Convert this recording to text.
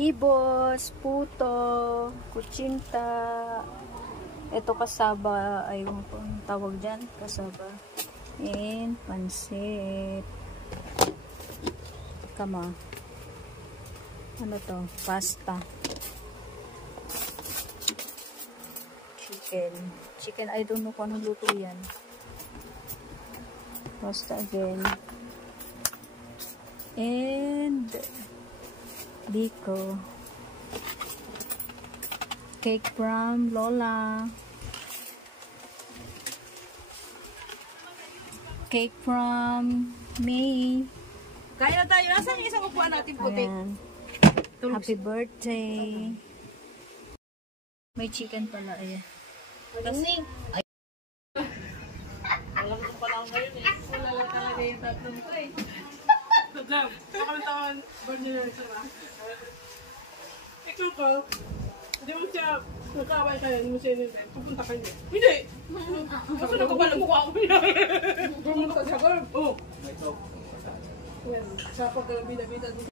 ibos, puto, kutsinta. Ito kasaba, ay yung tawag dyan, kasaba. And pansit. Kama. Ano to? Pasta. Chicken, I don't know kung anong luto yan. Pasta again. And biko. Cake from Lola. Cake from May. Kaya tayo. Nasaan yung isang upuan natin puti? Happy birthday. May chicken pala. Ayan. Kasing. Ay. Alam ko pala ako ngayon eh. Wala lang talaga yung tatlong ko eh. Tudlam. Nakalantawan. Born nyo na sila. Ikaw ko. Hindi mo siya nagkaway kayo. Hindi mo siya inintay. Pupunta ka niya. Hindi. Kasi nagkabalang mukha ako niya. Pumunta ka siya. Oo. Sa pagkabida-bida dito